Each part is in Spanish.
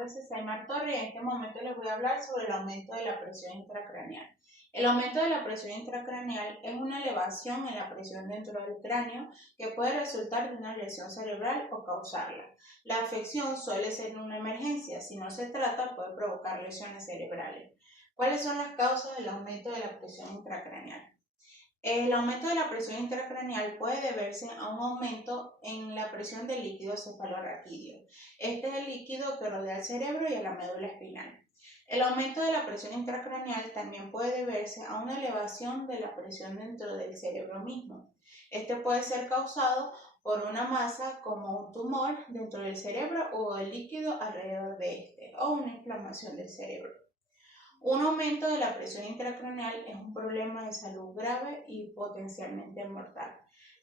nombre es César Torres y en este momento les voy a hablar sobre el aumento de la presión intracraneal. El aumento de la presión intracraneal es una elevación en la presión dentro del cráneo que puede resultar de una lesión cerebral o causarla. La afección suele ser una emergencia, si no se trata puede provocar lesiones cerebrales. ¿Cuáles son las causas del aumento de la presión intracraneal? El aumento de la presión intracraneal puede deberse a un aumento en la presión del líquido cefalorraquídeo. Este es el líquido que rodea el cerebro y a la médula espinal. El aumento de la presión intracraneal también puede deberse a una elevación de la presión dentro del cerebro mismo. Este puede ser causado por una masa como un tumor dentro del cerebro o el líquido alrededor de este, o una inflamación del cerebro. Un aumento de la presión intracraneal es un problema de salud grave y potencialmente mortal.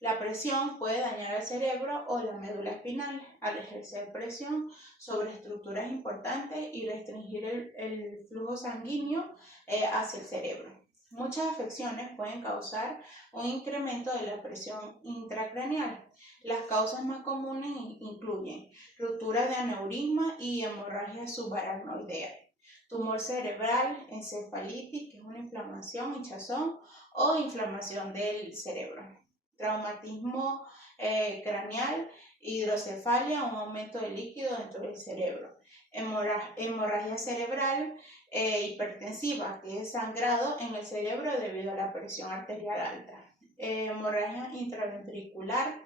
La presión puede dañar el cerebro o la médula espinal al ejercer presión sobre estructuras importantes y restringir el flujo sanguíneo hacia el cerebro. Muchas afecciones pueden causar un incremento de la presión intracraneal. Las causas más comunes incluyen ruptura de aneurisma y hemorragia subaracnoidea, tumor cerebral, encefalitis, que es una inflamación, hinchazón o inflamación del cerebro, traumatismo craneal, hidrocefalia, un aumento de líquido dentro del cerebro, hemorragia cerebral hipertensiva, que es sangrado en el cerebro debido a la presión arterial alta, hemorragia intraventricular,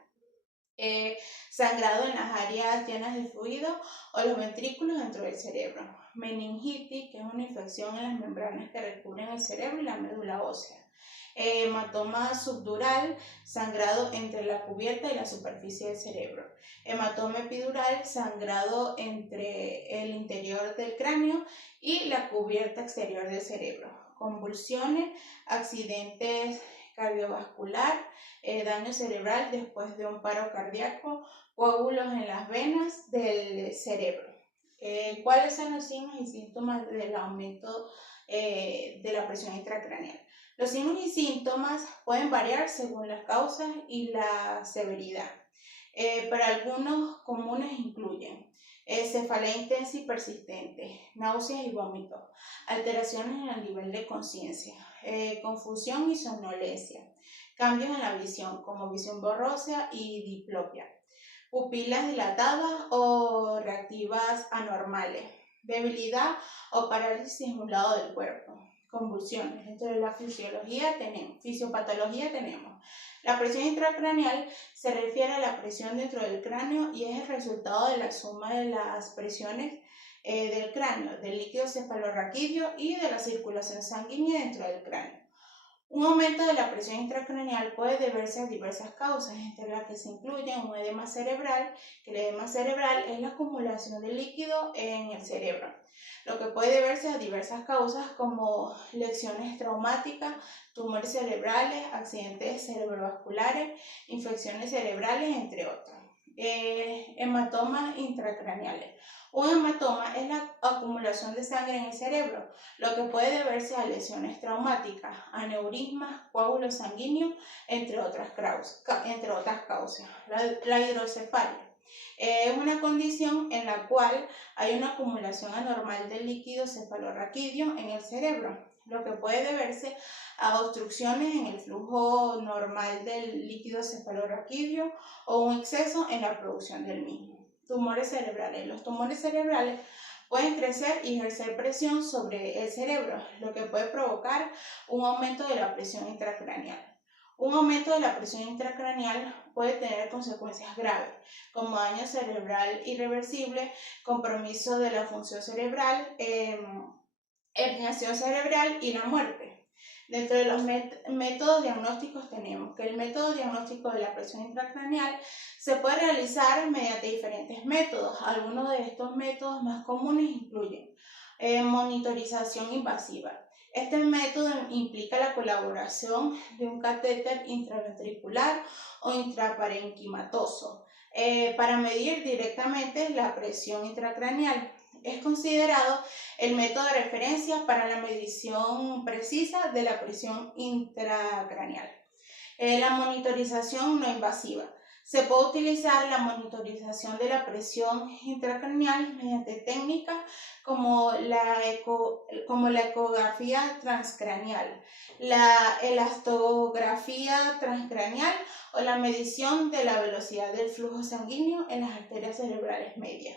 sangrado en las áreas llenas de fluido o los ventrículos dentro del cerebro, meningitis, que es una infección en las membranas que recubren el cerebro y la médula ósea, hematoma subdural, sangrado entre la cubierta y la superficie del cerebro, hematoma epidural, sangrado entre el interior del cráneo y la cubierta exterior del cerebro, convulsiones, accidentes cardiovascular, daño cerebral después de un paro cardíaco, coágulos en las venas del cerebro. ¿Cuáles son los signos y síntomas del aumento de la presión intracraneal? Los signos y síntomas pueden variar según las causas y la severidad, pero algunos comunes incluyen cefalea intensa y persistente, náuseas y vómitos, alteraciones en el nivel de conciencia, confusión y somnolencia, cambios en la visión como visión borrosa y diplopia, pupilas dilatadas o reactivas anormales, debilidad o parálisis en un lado del cuerpo, convulsiones. Dentro de la fisiopatología tenemos la presión intracraneal. Se refiere a la presión dentro del cráneo y es el resultado de la suma de las presiones del cráneo, del líquido cefalorraquídeo y de la circulación sanguínea dentro del cráneo. Un aumento de la presión intracraneal puede deberse a diversas causas, entre las que se incluyen un edema cerebral, que el edema cerebral es la acumulación de líquido en el cerebro, lo que puede deberse a diversas causas como lesiones traumáticas, tumores cerebrales, accidentes cerebrovasculares, infecciones cerebrales, entre otros. Hematomas intracraneales. Un hematoma es la acumulación de sangre en el cerebro, lo que puede deberse a lesiones traumáticas, aneurismas, coágulos sanguíneos, entre otras causas. La hidrocefalia es una condición en la cual hay una acumulación anormal de líquido cefalorraquídeo en el cerebro, lo que puede deberse a obstrucciones en el flujo normal del líquido cefalorraquídeo o un exceso en la producción del mismo. Tumores cerebrales. Los tumores cerebrales pueden crecer y ejercer presión sobre el cerebro, lo que puede provocar un aumento de la presión intracraneal. Un aumento de la presión intracraneal puede tener consecuencias graves, como daño cerebral irreversible, compromiso de la función cerebral, herniación cerebral y la muerte. Dentro de los métodos diagnósticos tenemos que el método diagnóstico de la presión intracraneal se puede realizar mediante diferentes métodos. Algunos de estos métodos más comunes incluyen monitorización invasiva. Este método implica la colaboración de un catéter intraventricular o intraparenquimatoso para medir directamente la presión intracraneal. Es considerado el método de referencia para la medición precisa de la presión intracraneal. La monitorización no invasiva. Se puede utilizar la monitorización de la presión intracraneal mediante técnicas como la ecografía transcraneal, la elastografía transcraneal o la medición de la velocidad del flujo sanguíneo en las arterias cerebrales medias.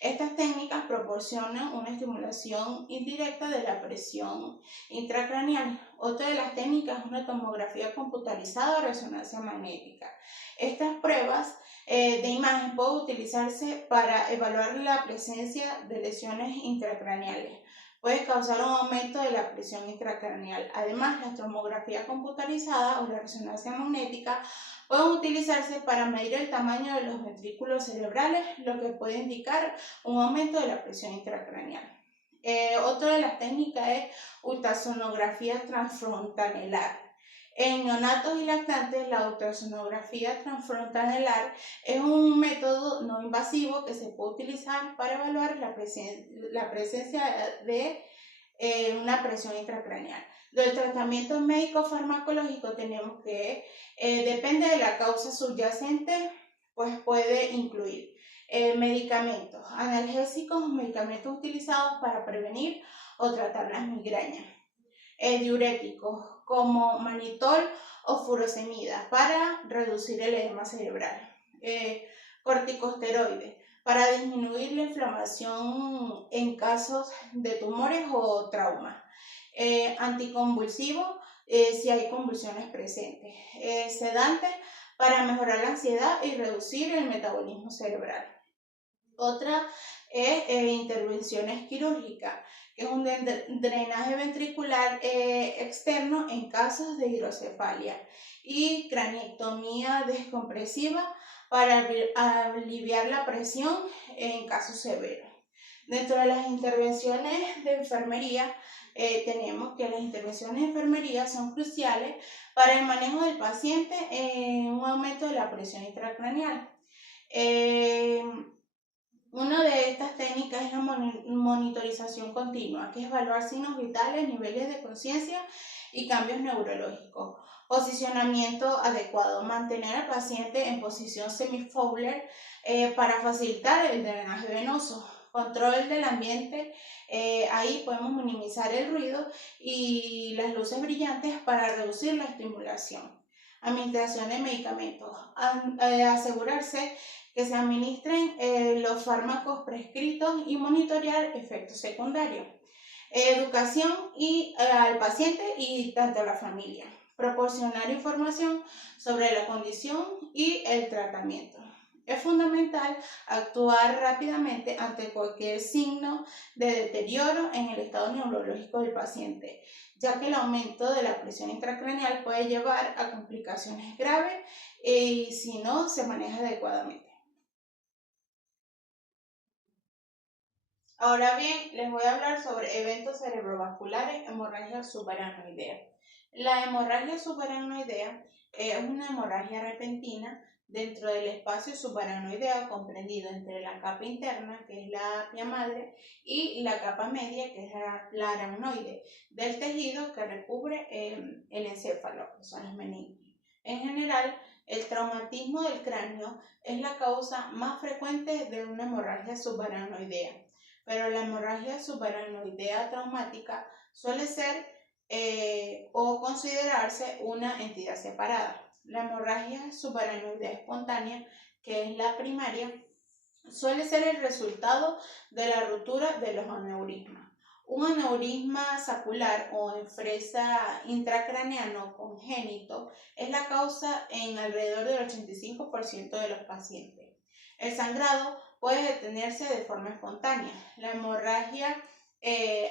Estas técnicas proporcionan una estimulación indirecta de la presión intracraneal. Otra de las técnicas es una tomografía computarizada o resonancia magnética. Estas pruebas de imagen pueden utilizarse para evaluar la presencia de lesiones intracraneales. Puede causar un aumento de la presión intracraneal. Además, la tomografía computarizada o la resonancia magnética pueden utilizarse para medir el tamaño de los ventrículos cerebrales, lo que puede indicar un aumento de la presión intracraneal. Otra de las técnicas es ultrasonografía transfrontanelar. En neonatos y lactantes, la ultrasonografía transfrontanelar es un método no invasivo que se puede utilizar para evaluar la presencia de una presión intracraneal. Del tratamiento médico farmacológico tenemos que depende de la causa subyacente, pues puede incluir medicamentos analgésicos, medicamentos utilizados para prevenir o tratar las migrañas, diuréticos como manitol o furosemida para reducir el edema cerebral, corticosteroides para disminuir la inflamación en casos de tumores o traumas, anticonvulsivos si hay convulsiones presentes, sedantes para mejorar la ansiedad y reducir el metabolismo cerebral. Otra es intervenciones quirúrgicas, que es un drenaje ventricular externo en casos de hidrocefalia, y craniectomía descompresiva para aliviar la presión en casos severos. Dentro de las intervenciones de enfermería, tenemos que las intervenciones de enfermería son cruciales para el manejo del paciente en un aumento de la presión intracraneal. Una de estas técnicas es la monitorización continua, que es evaluar signos vitales, niveles de conciencia y cambios neurológicos. Posicionamiento adecuado, mantener al paciente en posición semi-Fowler para facilitar el drenaje venoso. Control del ambiente, ahí podemos minimizar el ruido y las luces brillantes para reducir la estimulación. Administración de medicamentos, asegurarse que se administren los fármacos prescritos y monitorear efectos secundarios. Educación al paciente y tanto a la familia. Proporcionar información sobre la condición y el tratamiento. Es fundamental actuar rápidamente ante cualquier signo de deterioro en el estado neurológico del paciente, ya que el aumento de la presión intracraneal puede llevar a complicaciones graves y si no se maneja adecuadamente. Ahora bien, les voy a hablar sobre eventos cerebrovasculares, hemorragia subaracnoidea. La hemorragia subaracnoidea es una hemorragia repentina dentro del espacio subaracnoideo comprendido entre la capa interna, que es la apia madre, y la capa media, que es la aracnoide, del tejido que recubre el encéfalo, que son los meninges. En general, el traumatismo del cráneo es la causa más frecuente de una hemorragia subaracnoidea, pero la hemorragia subaracnoidea traumática suele ser o considerarse una entidad separada. La hemorragia subaracnoidea espontánea, que es la primaria, suele ser el resultado de la ruptura de los aneurismas. Un aneurisma sacular o enfresa intracraneano congénito es la causa en alrededor del 85% de los pacientes. El sangrado puede detenerse de forma espontánea. La hemorragia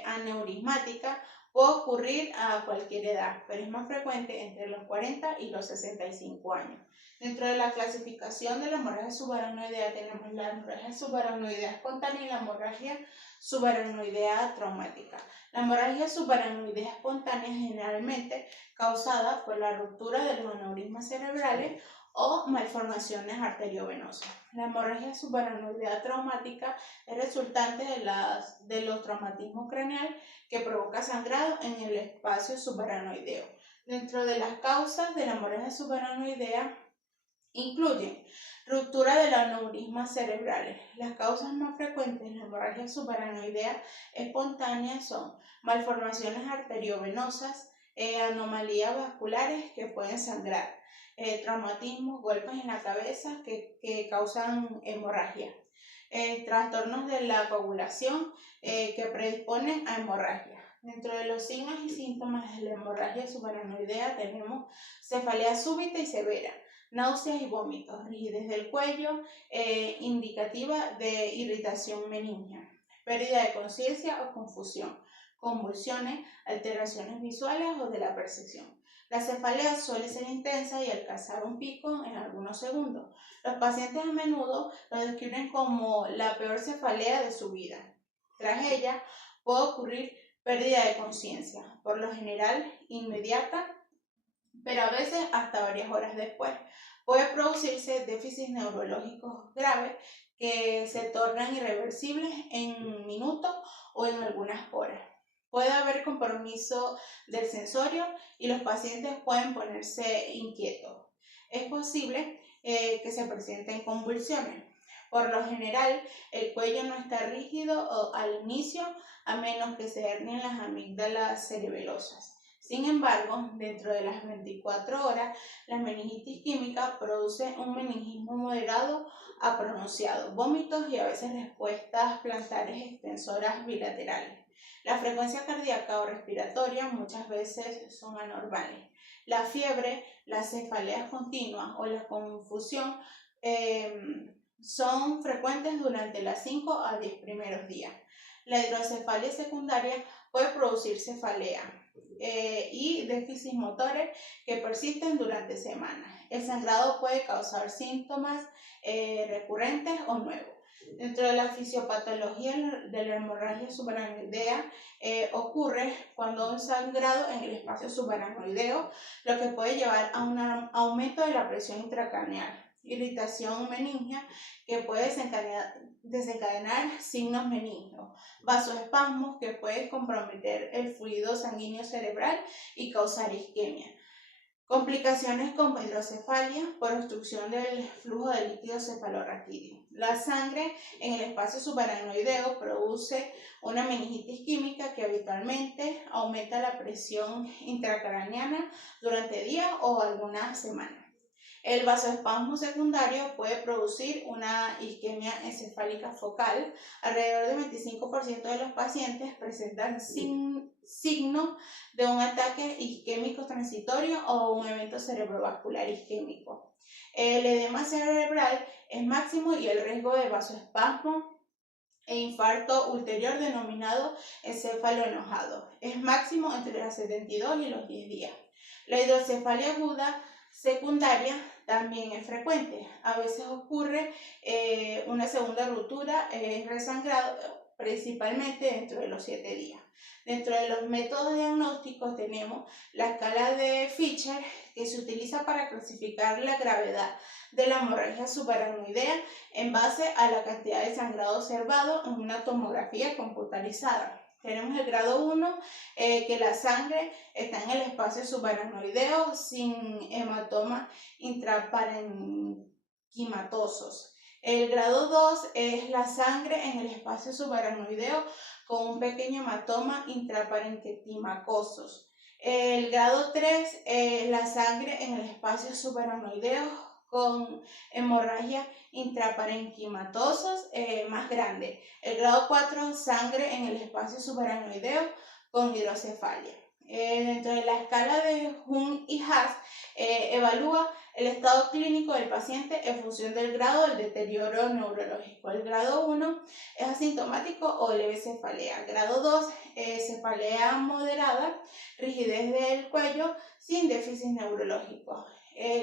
aneurismática puede ocurrir a cualquier edad, pero es más frecuente entre los 40 y los 65 años. Dentro de la clasificación de la hemorragia subaracnoidea tenemos la hemorragia subaracnoidea espontánea y la hemorragia subaracnoidea traumática. La hemorragia subaracnoidea espontánea es generalmente causada por la ruptura de los aneurismas cerebrales o malformaciones arteriovenosas. La hemorragia subaracnoidea traumática es resultante de los traumatismos craneal que provoca sangrado en el espacio subaracnoideo. Dentro de las causas de la hemorragia subaracnoidea Incluyen ruptura de los aneurismas cerebrales. Las causas más frecuentes de la hemorragia subaracnoidea espontánea son malformaciones arteriovenosas, anomalías vasculares que pueden sangrar, traumatismos, golpes en la cabeza que causan hemorragia, trastornos de la coagulación que predisponen a hemorragia. Dentro de los signos y síntomas de la hemorragia subaracnoidea tenemos cefalea súbita y severa, náuseas y vómitos, rigidez del cuello, indicativa de irritación meningea, pérdida de conciencia o confusión, convulsiones, alteraciones visuales o de la percepción. La cefalea suele ser intensa y alcanzar un pico en algunos segundos. Los pacientes a menudo lo describen como la peor cefalea de su vida. Tras ella puede ocurrir pérdida de conciencia, por lo general inmediata, pero a veces hasta varias horas después. Puede producirse déficits neurológicos graves que se tornan irreversibles en minutos o en algunas horas. Puede haber compromiso del sensorio y los pacientes pueden ponerse inquietos. Es posible que se presenten convulsiones. Por lo general, el cuello no está rígido al inicio, a menos que se hernien las amígdalas cerebelosas. Sin embargo, dentro de las 24 horas, la meningitis química produce un meningismo moderado a pronunciado, vómitos y a veces respuestas plantares extensoras bilaterales. La frecuencia cardíaca o respiratoria muchas veces son anormales. La fiebre, las cefaleas continuas o la confusión son frecuentes durante los 5 a 10 primeros días. La hidrocefalia secundaria puede producir cefalea y déficits motores que persisten durante semanas. El sangrado puede causar síntomas recurrentes o nuevos. Dentro de la fisiopatología de la hemorragia subaracnoidea ocurre cuando un sangrado en el espacio subaracnoideo, lo que puede llevar a un aumento de la presión intracraneal, irritación meningea que puede desencadenar signos meningios, vasoespasmos que pueden comprometer el fluido sanguíneo cerebral y causar isquemia. Complicaciones como hidrocefalia por obstrucción del flujo de líquido cefalorraquídeo. La sangre en el espacio subaracnoideo produce una meningitis química que habitualmente aumenta la presión intracraneana durante días o algunas semanas. El vasoespasmo secundario puede producir una isquemia encefálica focal. Alrededor del 25% de los pacientes presentan signos de un ataque isquémico transitorio o un evento cerebrovascular isquémico. El edema cerebral es máximo y el riesgo de vasoespasmo e infarto ulterior denominado encéfalo enojado es máximo entre los 72 y los 10 días. La hidrocefalia aguda secundaria también es frecuente. A veces ocurre una segunda ruptura, resangrado, principalmente dentro de los 7 días. Dentro de los métodos diagnósticos tenemos la escala de Fisher, que se utiliza para clasificar la gravedad de la hemorragia subaracnoidea en base a la cantidad de sangrado observado en una tomografía computarizada. Tenemos el grado 1, que la sangre está en el espacio subaracnoideo sin hematomas intraparenquimatosos. El grado 2 es la sangre en el espacio subaracnoideo con un pequeño hematoma intraparenquimatosos. El grado 3 es la sangre en el espacio subaracnoideo con hemorragia intraparenquimatosos más grande. El grado 4, sangre en el espacio subaracnoideo con hidrocefalia. Dentro de la escala de Hunt y Haas, evalúa el estado clínico del paciente en función del grado del deterioro neurológico. El grado 1 es asintomático o leve cefalea. Grado 2, cefalea moderada, rigidez del cuello sin déficit neurológico.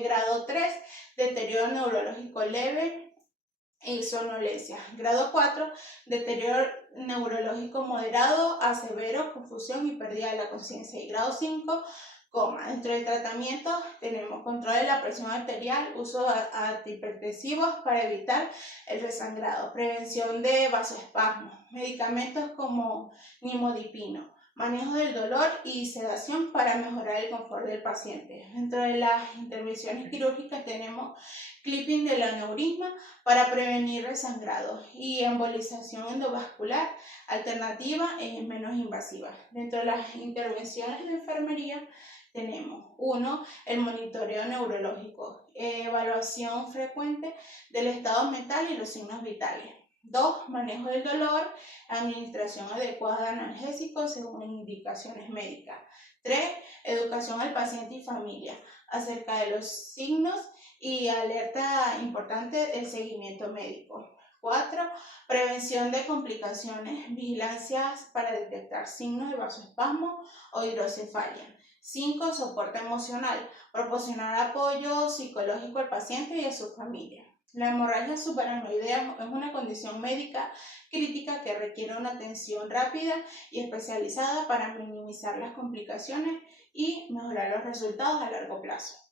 Grado 3, deterioro neurológico leve y somnolencia. Grado 4, deterioro neurológico moderado a severo, confusión y pérdida de la conciencia. Y grado 5, coma. Dentro del tratamiento tenemos control de la presión arterial, uso de antihipertensivos para evitar el resangrado, prevención de vasoespasmos, medicamentos como nimodipino, manejo del dolor y sedación para mejorar el confort del paciente. Dentro de las intervenciones quirúrgicas tenemos clipping del aneurisma para prevenir resangrado y embolización endovascular alternativa menos invasiva. Dentro de las intervenciones de enfermería tenemos 1. El monitoreo neurológico, evaluación frecuente del estado mental y los signos vitales. 2. Manejo del dolor, administración adecuada de analgésicos según indicaciones médicas. 3. Educación al paciente y familia acerca de los signos y alerta importante del seguimiento médico. 4. Prevención de complicaciones, vigilancias para detectar signos de vasoespasmo o hidrocefalia. 5. Soporte emocional, proporcionar apoyo psicológico al paciente y a su familia. La hemorragia subaracnoidea es una condición médica crítica que requiere una atención rápida y especializada para minimizar las complicaciones y mejorar los resultados a largo plazo.